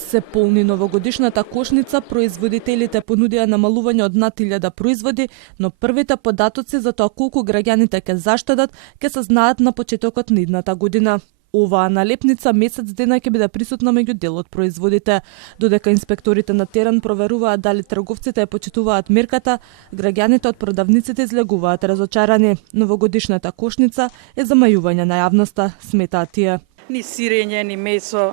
Се полни новогодишната кошница, производителите понудија намалување од над 1000 производи, но првите податоци за тоа колку граѓаните ќе заштедат ќе се знаат на почетокот на идната година. Оваа налепница месец дена ќе биде присутна меѓу дел од производите. Додека инспекторите на терен проверуваат дали трговците ја почитуваат мерката, граѓаните од продавниците излегуваат разочарани. Новогодишната кошница е замајување на јавноста, сметаат тие. Ни сирење, ни месо,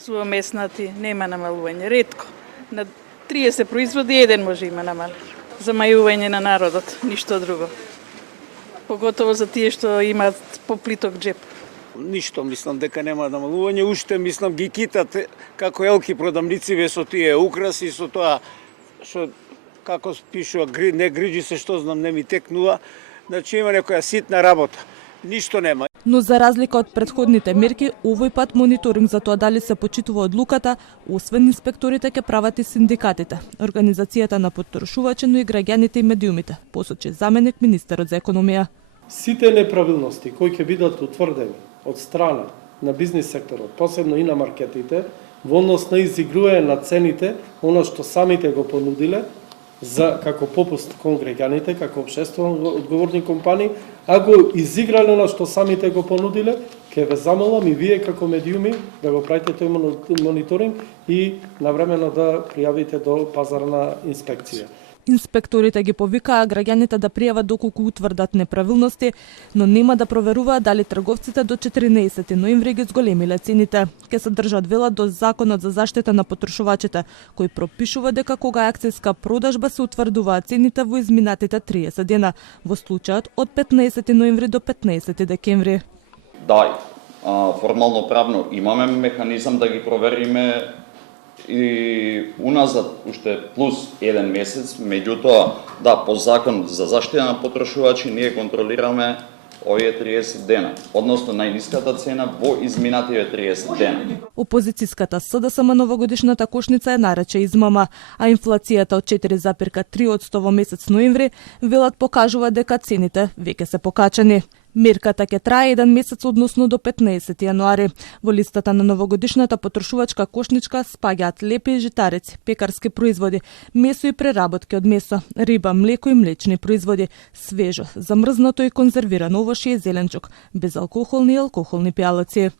сувомеснати, нема намалување, ретко. На 30 производи еден може има намали. Замајување на народот, ништо друго. Поготово за тие што имаат поплиток джеп. Ништо мислам дека нема намалување, уште мислам ги китат како елки продавници со тие украси, со тоа што како пишува не гриџи се што знам не ми текнува, значи има некоја ситна работа. Ништо нема. Но за разлика од претходните мерки, овој пат мониторинг за тоа дали се почитува одлуката, освен инспекторите ќе прават и синдикатите, организацијата на потрошувачи, но и граѓаните и медиумите, посочи заменик министерот за економија. Сите неправилности кои ќе бидат утврдени од страна на бизнис секторот, посебно и на маркетите, во однос на изигрување на цените, оно што самите го понудиле, за како попуст кон граѓаните, како општествено одговорни компании, а го изиграле на што самите го понудиле, ќе ве замолам и вие како медиуми да го правите тој мониторинг и навремено да пријавите до пазарна инспекција. Инспекторите ги повикаа граѓаните да пријават доколку утврдат неправилности, но нема да проверуваат дали трговците до 14 ноември ги зголемиле цените. Ке се држат велат до Законот за заштита на потрошувачите, кој пропишува дека кога е акцијска продажба се утврдуваат цените во изминатите 30 дена, во случајот од 15 ноември до 15 декември. Да, формално правно имаме механизам да ги провериме и уназад уште плюс еден месец, меѓутоа, да, по закон за заштита на потрошувачи ние контролираме овие 30 дена, односно најниската цена во изминативе 30 дена. Опозицијската СДСМ новогодишната кошница е нарече измама, а инфлацијата од 4,3% во месец ноември велат покажува дека цените веќе се покачани. Мерката ќе трае еден месец, односно до 15 јануари. Во листата на новогодишната потрошувачка кошничка спаѓаат лепи и житарици, пекарски производи, месо и преработки од месо, риба, млеко и млечни производи, свежо, замрзнато и конзервирано овошје и зеленчук, безалкохолни и алкохолни пијалаци.